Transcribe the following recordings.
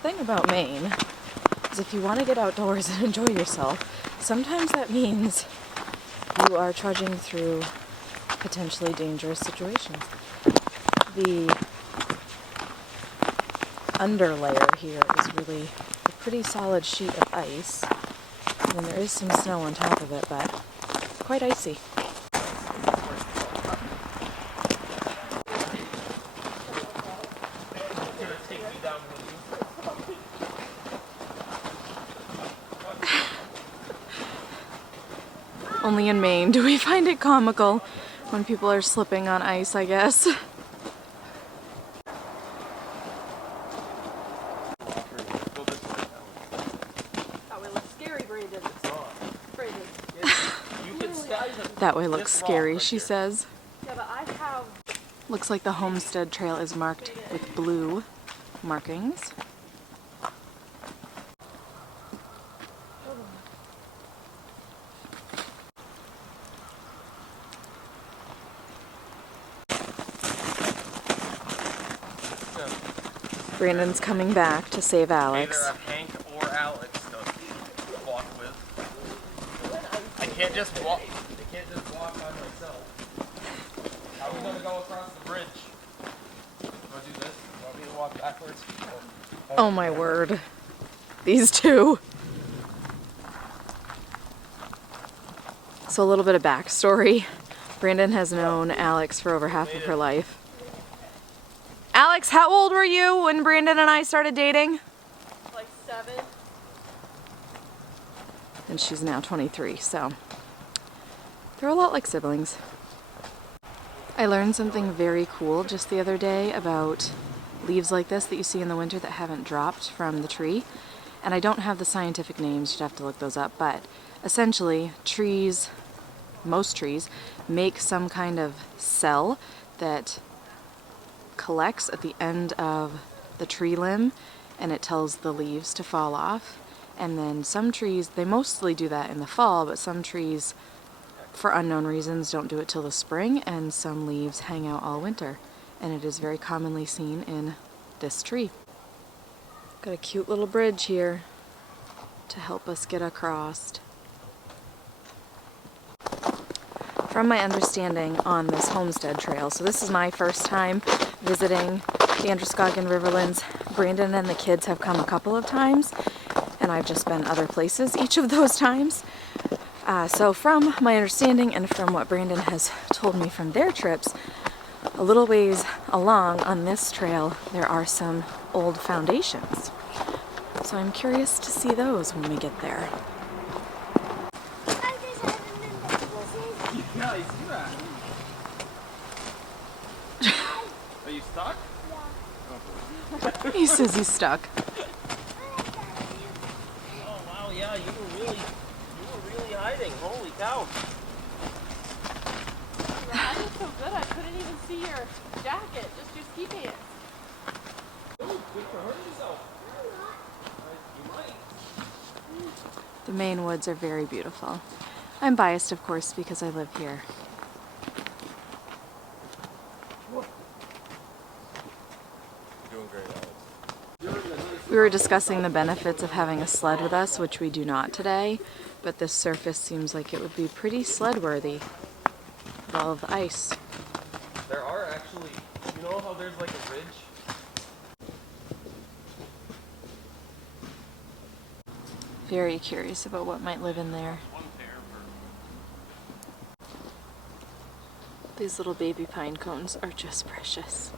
thing about Maine is if you want to get outdoors and enjoy yourself, sometimes that means you are trudging through potentially dangerous situations. The underlayer here is really a pretty solid sheet of ice, and there is some snow on top of it, but quite icy. Only in Maine do we find it comical when people are slipping on ice, I guess. That way looks scary, she says. Looks like the homestead trail is marked with blue markings. Brandon's coming back to save Alex. Either have Hank or Alex to walk with. I can't just walk. I can't just walk by myself. How are we gonna go across the bridge? You wanna do this? You want me to walk backwards? Oh my word. These two. So a little bit of backstory. Brandon has known Alex for over half of her life. Alex, how old were you when Brandon and I started dating? Like 7. And she's now 23, so they're a lot like siblings. I learned something very cool just the other day about leaves like this that you see in the winter that haven't dropped from the tree. And I don't have the scientific names, you'd have to look those up, but essentially trees, most trees, make some kind of cell that collects at the end of the tree limb, and it tells the leaves to fall off. And then some trees, they mostly do that in the fall, but some trees, for unknown reasons, don't do it till the spring, and some leaves hang out all winter. And it is very commonly seen in this tree. Got a cute little bridge here to help us get across. From my understanding on this homestead trail, so this is my first time visiting the Androscoggin Riverlands. Brandon and the kids have come a couple of times, and I've just been other places each of those times. So from my understanding and from what Brandon has told me from their trips, a little ways along on this trail there are some old foundations. So I'm curious to see those when we get there. Yeah, I see that. Are you stuck? Yeah. He says he's stuck. Oh wow, yeah, you were really hiding. Holy cow. You're hiding so good, I couldn't even see your jacket, just your ski pants. Ooh, good for hurting yourself. You might. The Maine woods are very beautiful. I'm biased, of course, because I live here. Doing great, Alex. We were discussing the benefits of having a sled with us, which we do not today, but this surface seems like it would be pretty sled-worthy with all of the ice. There are actually, you know how there's like a ridge? Very curious about what might live in there. These little baby pine cones are just precious.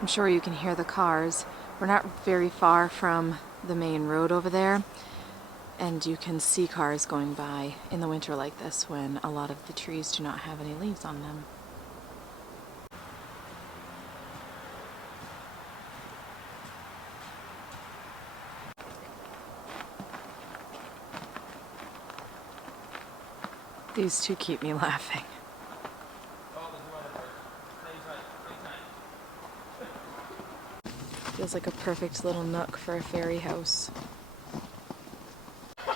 I'm sure you can hear the cars. We're not very far from the main road over there, and you can see cars going by in the winter like this when a lot of the trees do not have any leaves on them. These two keep me laughing. Feels like a perfect little nook for a fairy house. You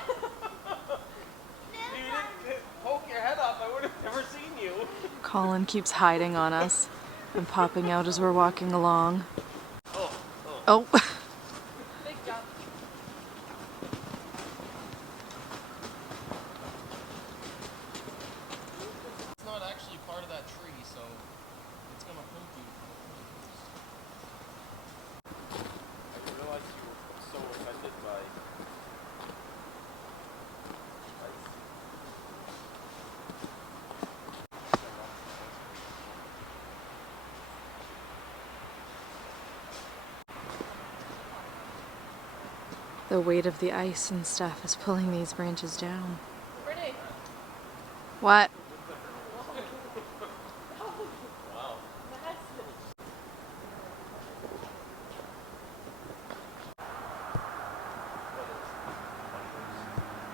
didn't poke your head up, I would have never seen you. Colin keeps hiding on us and popping out as we're walking along. Oh. Big jump. It's not actually part of that tree, so it's gonna hold you. I realized you were so offended by ice. The weight of the ice and stuff is pulling these branches down. Pretty. What? Wow.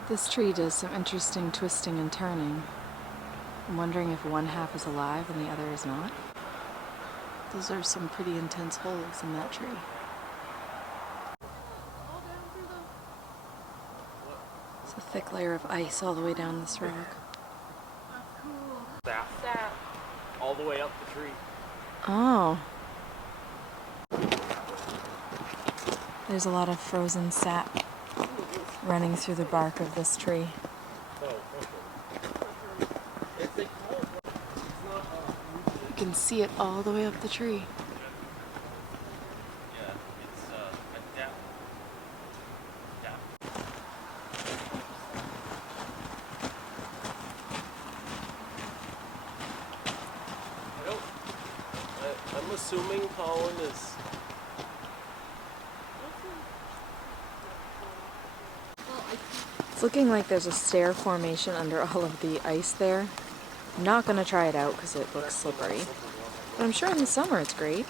This tree does some interesting twisting and turning. I'm wondering if one half is alive and the other is not. Those are some pretty intense holes in that tree. It's a thick layer of ice all the way down this rock. Sap. All the way up the tree. Oh. There's a lot of frozen sap running through the bark of this tree. You can see it all the way up the tree. Yeah, it's a depth. I'm assuming Colin is. It's looking like there's a stair formation under all of the ice there. I'm not gonna try it out because it looks slippery. But I'm sure in the summer it's great.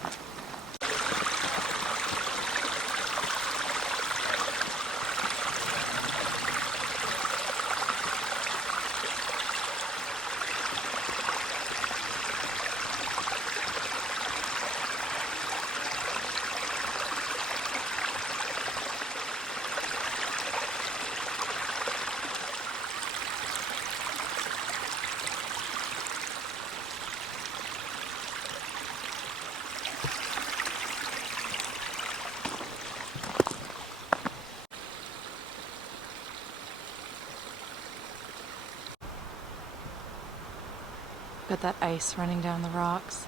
Got that ice running down the rocks.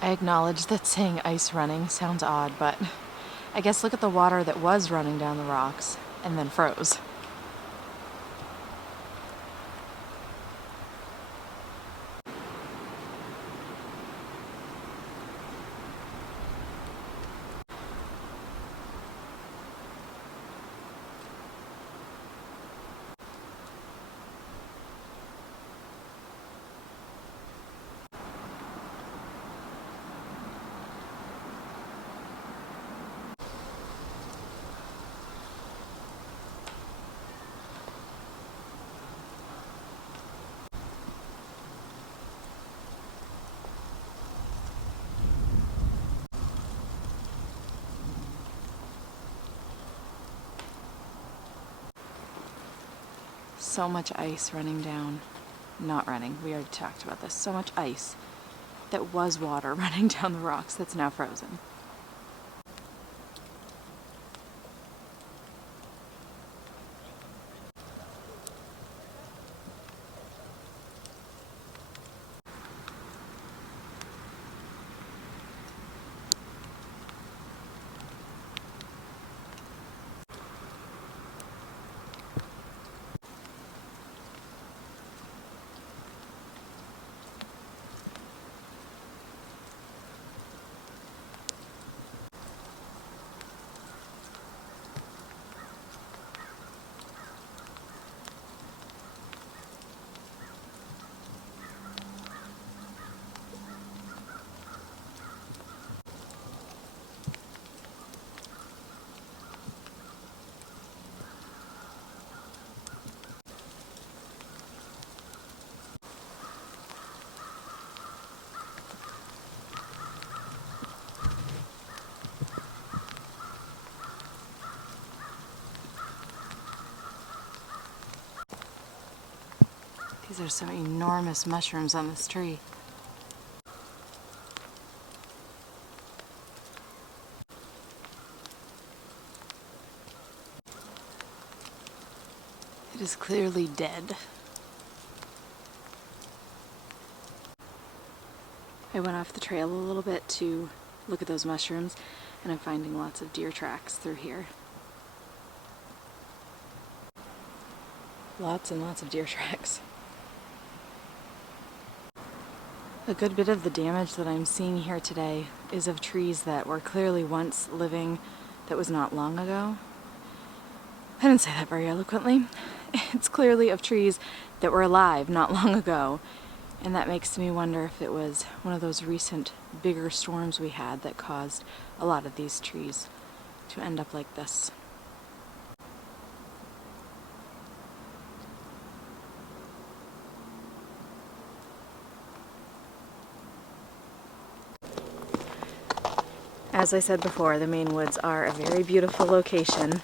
I acknowledge that saying ice running sounds odd, but I guess look at the water that was running down the rocks and then froze. So much ice running down. Not running, we already talked about this. So much ice that was water running down the rocks that's now frozen. because there's some enormous mushrooms on this tree. It is clearly dead. I went off the trail a little bit to look at those mushrooms, and I'm finding lots of deer tracks through here. Lots and lots of deer tracks. A good bit of the damage that I'm seeing here today is of trees that were clearly once living that was not long ago. I didn't say that very eloquently. It's clearly of trees that were alive not long ago, and that makes me wonder if it was one of those recent bigger storms we had that caused a lot of these trees to end up like this. As I said before, the Maine woods are a very beautiful location.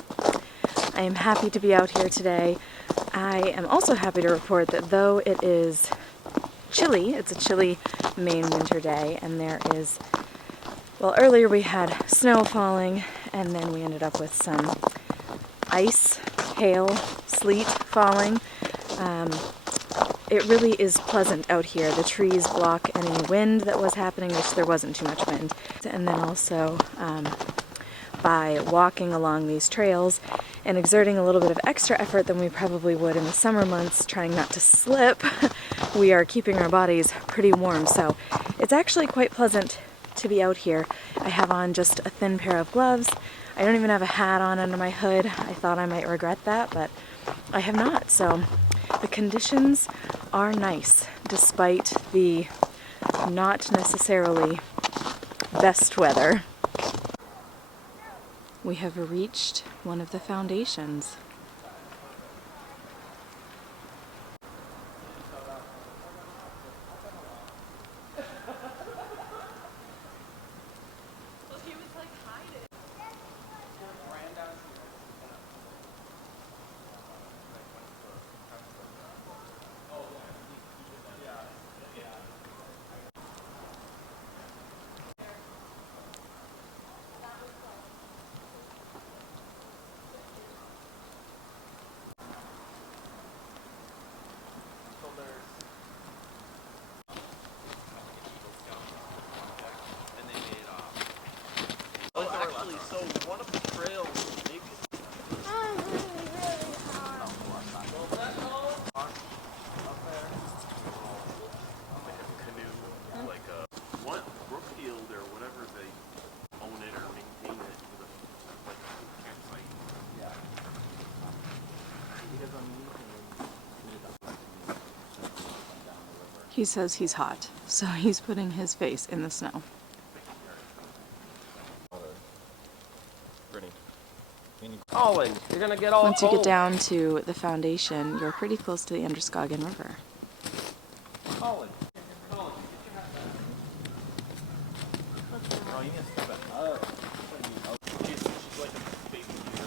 I am happy to be out here today. I am also happy to report that though it is chilly, it's a chilly Maine winter day, and there is, well, earlier we had snow falling, and then we ended up with some ice, hail, sleet falling. It really is pleasant out here. The trees block any wind that was happening, which there wasn't too much wind. And then also by walking along these trails and exerting a little bit of extra effort than we probably would in the summer months, trying not to slip, we are keeping our bodies pretty warm. So it's actually quite pleasant to be out here. I have on just a thin pair of gloves. I don't even have a hat on under my hood. I thought I might regret that, but I have not. So the conditions are nice, despite the not necessarily best weather. We have reached one of the foundations. So one of the trails, maybe. I'm really hard. Like a canoe, like a what Brookfield or whatever, they own it or maintain it with a like a campsite. Yeah. He says he's hot, so he's putting his face in the snow. Colin, you're gonna get all Once you cold. get down to the foundation, you're pretty close to the Androscoggin River. Colin. Colin, get your hat back. Oh, you need to step back. Oh. She's like a baby deer.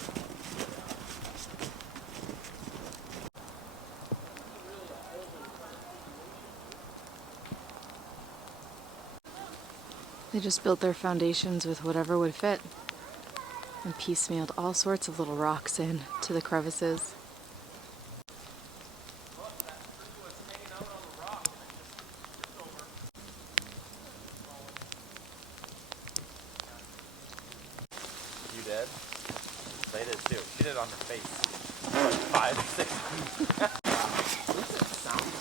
They just built their foundations with whatever would fit, and piecemealed all sorts of little rocks in to the crevices. You did? They did too. She did it on her face. Like 5, 6 feet. At least it sounds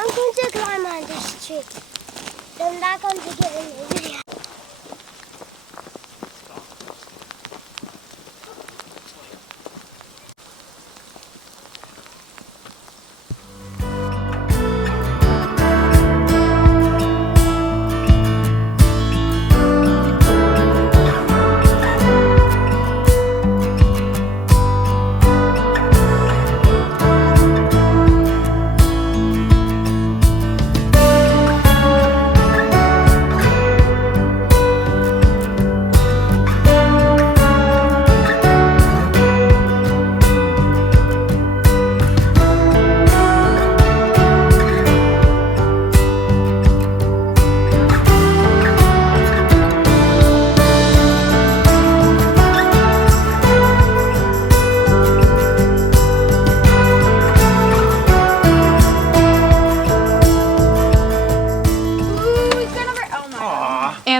I'm going to climb on this tree. I'm not going to get in the video.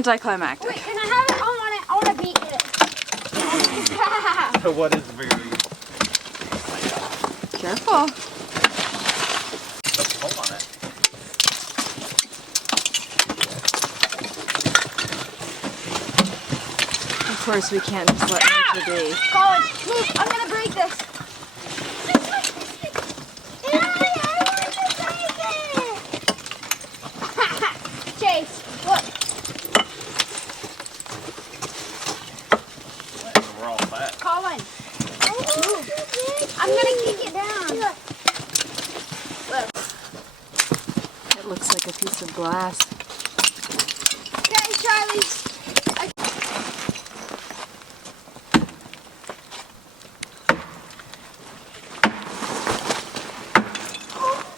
anticlimactic. Wait, can I have it? I want to beat it. So what is very... Careful. Let's hold on it. Of course, we can't just let nature be. Colin, Luke, I'm going to break this. Chase, look. We're all set. Colin, move. I'm going to kick it down. Look. It looks like a piece of glass. Okay, Charlie.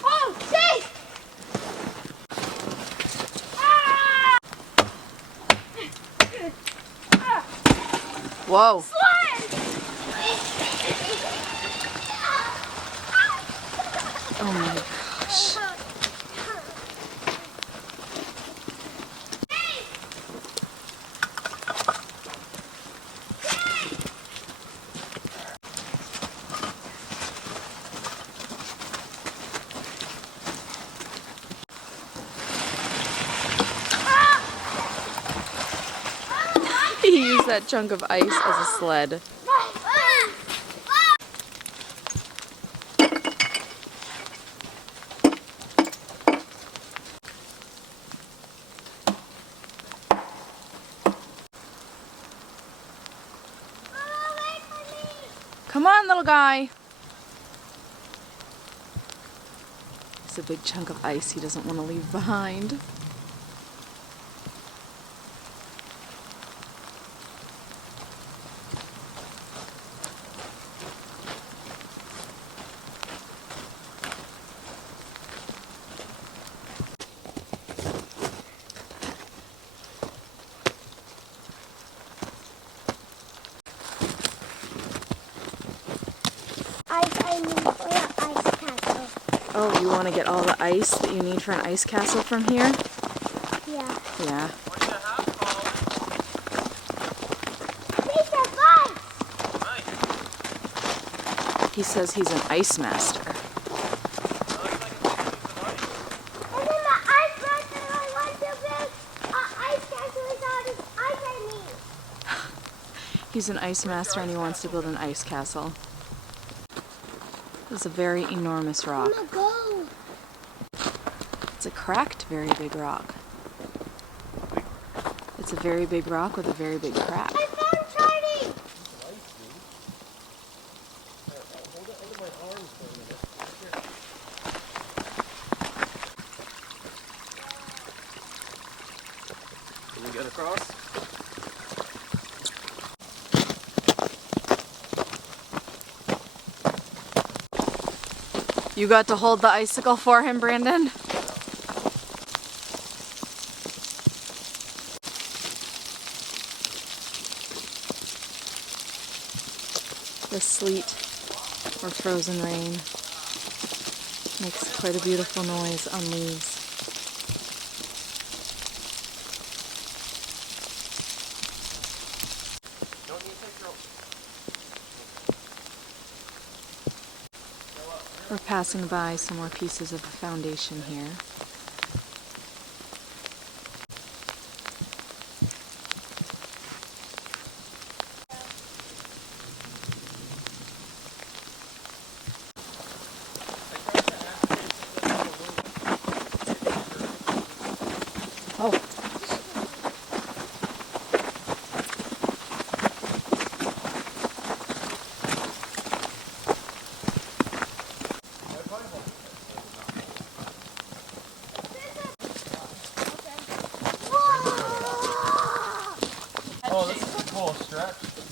Oh, Chase! Whoa. Oh my gosh. He used that chunk of ice as a sled. Come on, little guy. It's a big chunk of ice he doesn't want to leave behind. I need for the ice castle. Oh, you want to get all the ice that you need for an ice castle from here? Yeah. Yeah. What you have, Colin? Piece of ice! Nice. He says he's an ice master. That looks like a piece of ice. And then the ice master I want to build ice castle is all this ice I need. He's an ice master and he wants to build an ice castle. It's a very enormous rock. I'm gonna go. It's a cracked, very big rock. It's a very big rock with a very big crack. I found Charlie! Hold it under my arm for a minute. Here. Can we get across? You got to hold the icicle for him, Brandon? The sleet or frozen rain makes quite a beautiful noise on leaves. Don't you take your... We're passing by some more pieces of the foundation here. Oh. Oh, this is a cool stretch. This is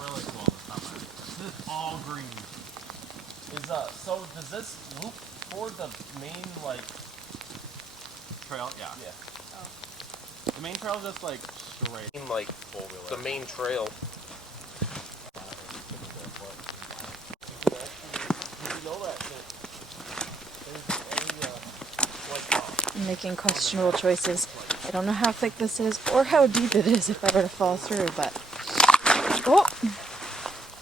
really cool this summer. This is all green. So does this loop toward the main, like, trail? Yeah. Yeah. Oh. The main trail is just, like, straight. Like, the main trail. You know that there's an area like making questionable choices. I don't know how thick this is or how deep it is if I were to fall through, but... Oh!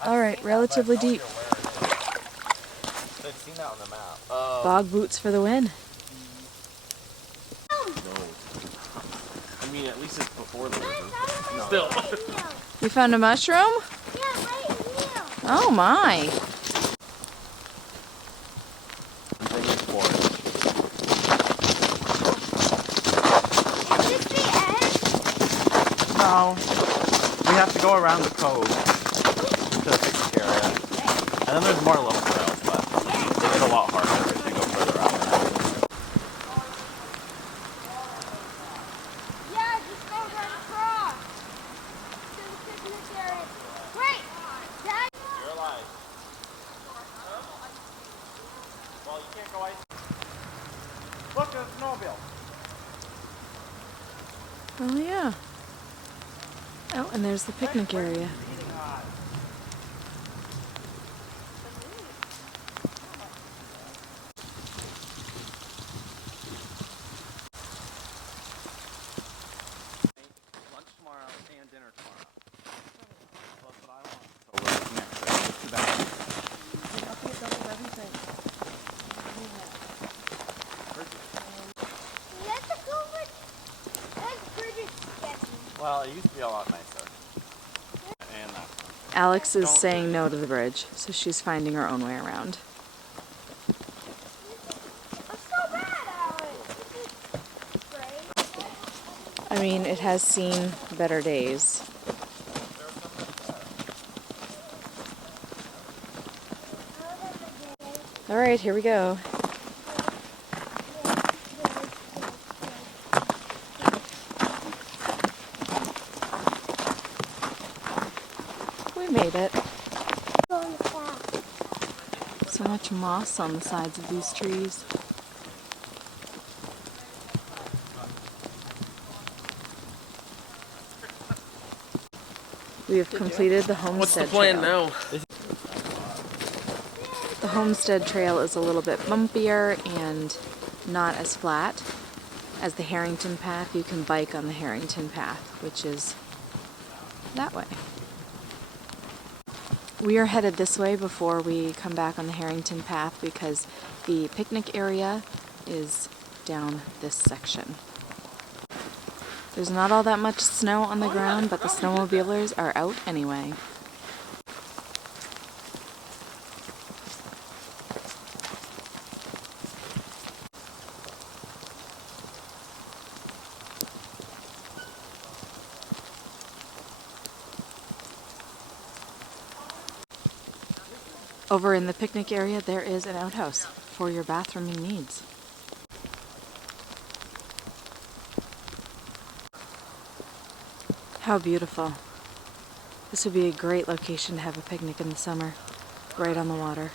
Alright, relatively deep. I've seen that on the map. Bog boots for the win. No. I mean, at least it's before the river. Still. You found a mushroom? Yeah, right here. Oh my! Is this the end? No. We have to go around the cove to the picnic area. And then there's more little trails, but they get a lot harder if you go further out. Yeah, just go right across to the picnic area. Wait, Dad. You're alive. Well, you can't go ice. Look, there's a snowmobile. Oh yeah. Oh, and there's the picnic area. Lunch tomorrow and dinner tomorrow. Well, that's what I want. So we're looking at too bad. That's a cool one. That's pretty sketchy. Well, it used to be a lot nicer. And that. Alex is saying no to the bridge, so she's finding her own way around. That's so bad, Alex. This is great. I mean, it has seen better days. Alright, here we go. We made it. Going fast. So much moss on the sides of these trees. We have completed the homestead trail. now? The homestead trail is a little bit bumpier and not as flat as the Harrington path. You can bike on the Harrington path, which is that way. We are headed this way before we come back on the Harrington path because the picnic area is down this section. There's not all that much snow on the ground, but the snowmobilers are out anyway. Over in the picnic area, there is an outhouse for your bathrooming needs. How beautiful. This would be a great location to have a picnic in the summer, right on the water.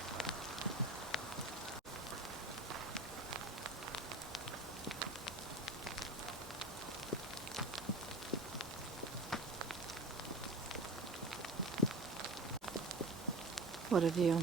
What a view.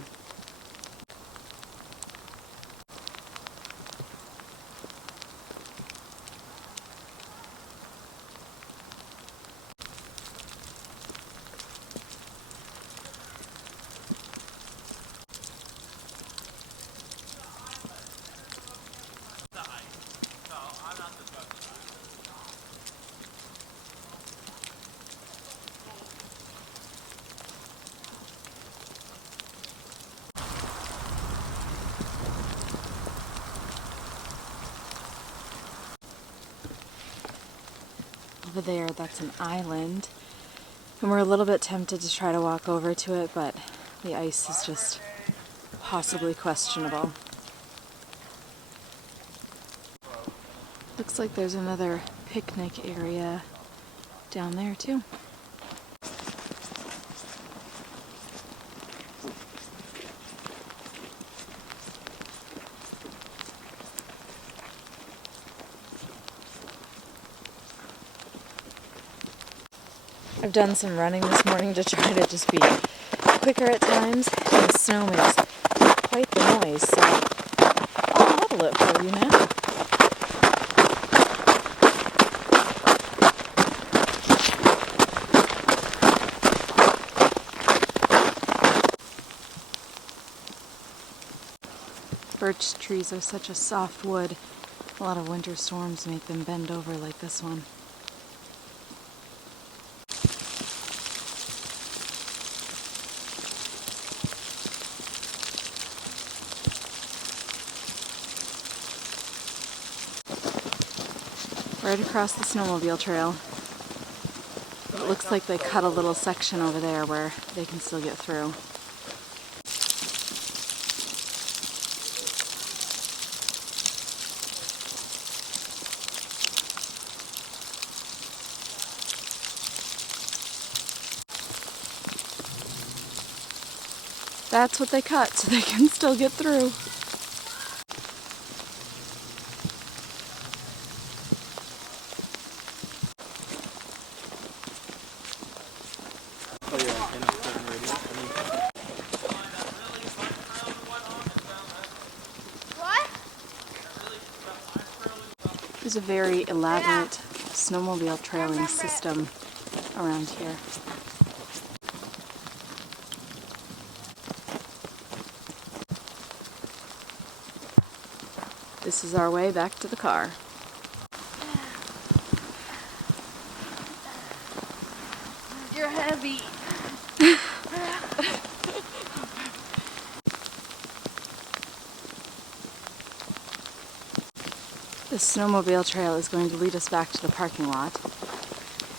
Over there, that's an island. And we're a little bit tempted to try to walk over to it, but the ice is just possibly questionable. Looks like there's another picnic area down there too. I've done some running this morning to try to just be quicker at times, and the snow makes quite the noise, so I'll model it for you now. Birch trees are such a soft wood. A lot of winter storms make them bend over like this one. Right across the snowmobile trail. It looks like they cut a little section over there where they can still get through. That's what they cut, so they can still get through. There's a very elaborate snowmobile trailing system around here. This is our way back to the car. You're heavy. The snowmobile trail is going to lead us back to the parking lot.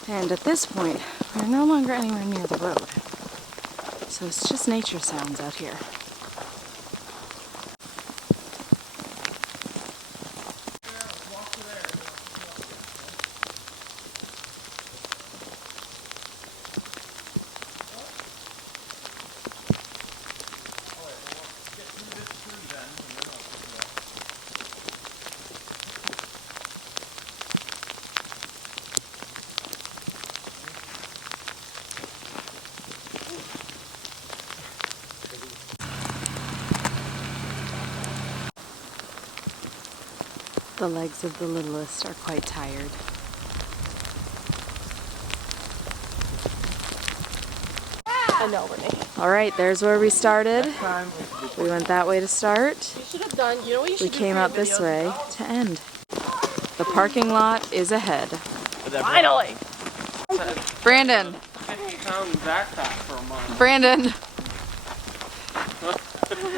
And at this point, we're no longer anywhere near the road. So it's just nature sounds out here. The legs of the littlest are quite tired. I know, Renee. All right, there's where we started. We went that way to start. You should have done, you know what you should We do came for out your this videos? way to end. The parking lot is ahead. Finally! Brandon, 50-pound backpack for a month. Brandon.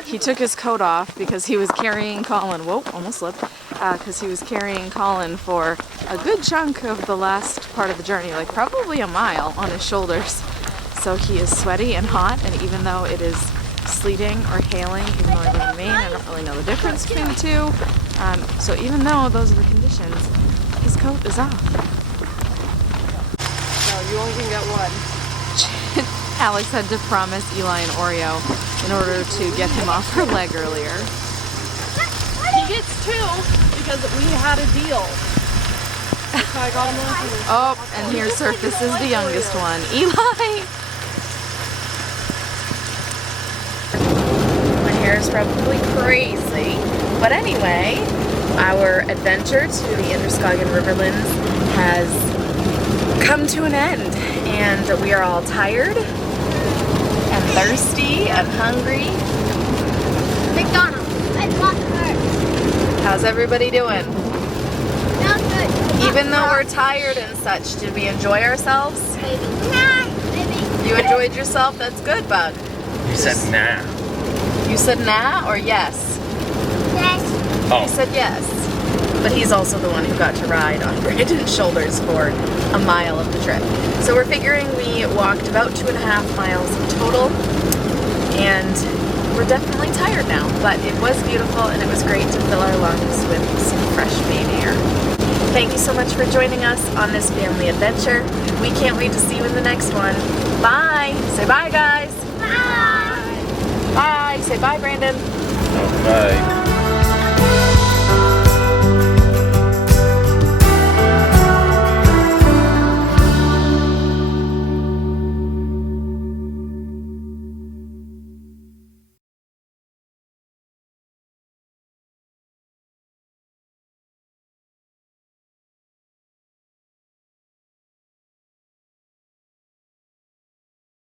He took his coat off because he was carrying Colin. Whoa, almost slipped. Because he was carrying Colin for a good chunk of the last part of the journey, like probably a mile on his shoulders. So he is sweaty and hot, and even though it is sleeting or hailing, even though I live in Maine, I don't really know the difference between the two. So even though those are the conditions, his coat is off. No, you only can get one. Alex had to promise Eli an Oreo in order to get him off her leg earlier. He gets two because we had a deal. That's how I got him one. Oh, and here's Surface is the youngest one. Eli! My hair is probably crazy. But anyway, our adventure to the Androscoggin Riverlands has come to an end. And we are all tired and thirsty and hungry. McDonald's. I love her. How's everybody doing? Not good. Even though we're tired and such, did we enjoy ourselves? Maybe. Nah. Maybe. You enjoyed yourself? That's good, Bug. You said nah. You said nah or yes? Yes. He said yes. But he's also the one who got to ride on Brandon's shoulders for a mile of the trip. So we're figuring we walked about 2.5 miles in total, and we're definitely tired now. But it was beautiful, and it was great to fill our lungs with some fresh Maine air. Thank you so much for joining us on this family adventure. We can't wait to see you in the next one. Bye! Say bye, guys! Bye. Bye! Say bye, Brandon! Bye.